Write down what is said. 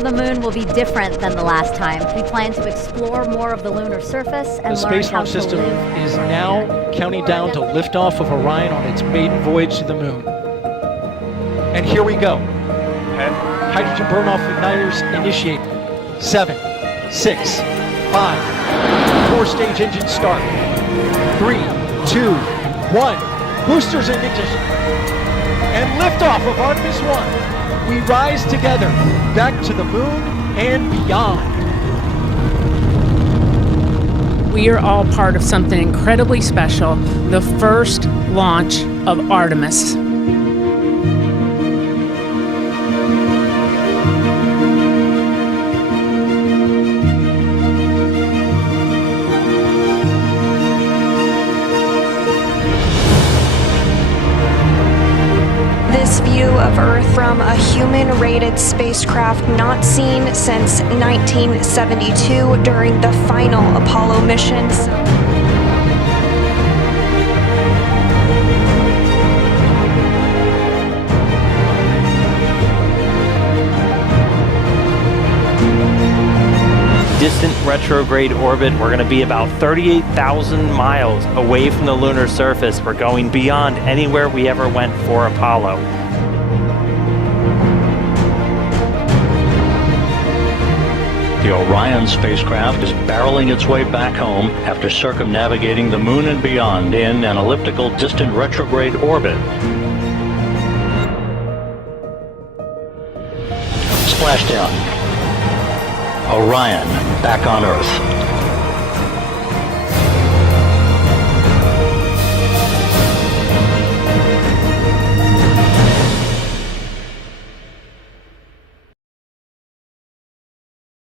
to the moon will be different than the last time. We plan to explore more of the lunar surface and the learn space how launch to system live. is now counting down to liftoff of Orion on its maiden voyage to the moon. And here we go. Hydrogen burn-off igniters initiate. 7, 6, 5. 4-stage engine start. 3, 2, 1. Boosters in ignition. And liftoff of Artemis I. We rise together back to the moon and beyond. We are all part of something incredibly special, the first launch of Artemis. This view of Earth from a human-rated spacecraft not seen since 1972 during the final Apollo missions. Distant retrograde orbit. We're going to be about 38,000 miles away from the lunar surface. We're going beyond anywhere we ever went for Apollo. The Orion spacecraft is barreling its way back home after circumnavigating the moon and beyond in an elliptical distant retrograde orbit. Splashdown. Orion back on Earth.